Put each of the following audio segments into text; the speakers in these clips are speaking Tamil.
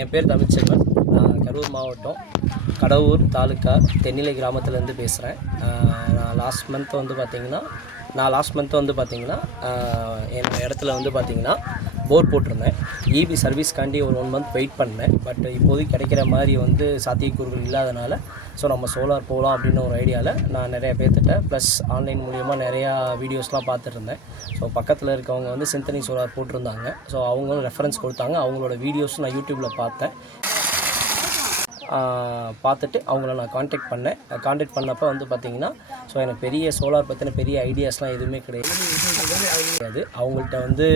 என் பேர் தமிழ்ச்செல்வன். கரூர் மாவட்டம் கடவூர் தாலுக்கா தென்னிலை கிராமத்துலேருந்து பேசுகிறேன். நான் லாஸ்ட் மந்த் வந்து பார்த்திங்கன்னா என்னோடய இடத்துல வந்து பார்த்திங்கன்னா போர் போட்டிருந்தேன். ஈபி சர்வீஸ்க்காண்டி ஒரு 1 மந்த் வெயிட் பண்ணேன். பட் இப்போதைக்கு கிடைக்கிற மாதிரி வந்து சாத்தியக்கூறுகள் இல்லாதனால ஸோ நம்ம சோலார் போகலாம் அப்படின்னு ஒரு ஐடியாவில் நான் நிறையா பேர்த்துட்ட ப்ளஸ் ஆன்லைன் மூலிமா நிறையா வீடியோஸ்லாம் பார்த்துட்டு ஸோ பக்கத்தில் இருக்கவங்க வந்து சிந்தனி சோலார் போட்டிருந்தாங்க. ஸோ அவங்களும் ரெஃபரன்ஸ் கொடுத்தாங்க. அவங்களோட வீடியோஸும் நான் யூடியூப்பில் பார்த்துட்டு அவங்கள நான் காண்டாக்ட் பண்ணப்போ வந்து பார்த்திங்கன்னா ஸோ எனக்கு பெரிய சோலார் பற்றின பெரிய ஐடியாஸ்லாம் எதுவுமே கிடையாது. அவங்கள்ட்ட வந்து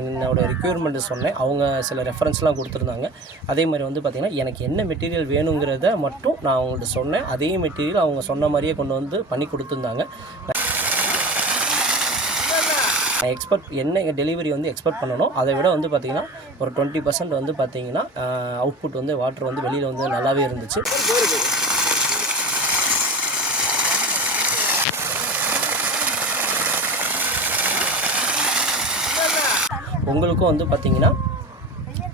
என்னோடய ரெக்யூர்மெண்ட்டு சொன்னேன். அவங்க சில ரெஃபரன்ஸ்லாம் கொடுத்துருந்தாங்க. அதே மாதிரி வந்து பார்த்திங்கன்னா எனக்கு என்ன மெட்டீரியல் வேணுங்கிறத மட்டும் நான் அவங்கள்ட்ட சொன்னேன். அதே மெட்டீரியல் அவங்க சொன்ன மாதிரியே கொண்டு வந்து பண்ணி கொடுத்துருந்தாங்க. என்ன டெலிவரி வந்து எக்ஸ்பெக்ட் பண்ணணும், அதை விட வந்து பார்த்திங்கன்னா ஒரு 20% வந்து பார்த்திங்கன்னா அவுட்புட் வந்து வாட்டர் வந்து வெளியில் வந்து நல்லாவே இருந்துச்சு. உங்களுக்கும் வந்து பார்த்திங்கன்னா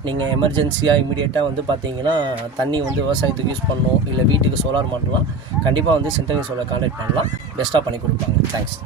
நீங்கள் எமர்ஜென்சியாக இமீடியட்டாக வந்து பார்த்திங்கன்னா தண்ணி வந்து விவசாயத்துக்கு யூஸ் பண்ணணும், இல்லை வீட்டுக்கு சோலார் பண்ணலாம், கண்டிப்பாக வந்து சிந்தனி சோலார் கான்டாக்ட் பண்ணலாம். பெஸ்ட்டாக பண்ணி கொடுப்பாங்க. தேங்க்ஸ்.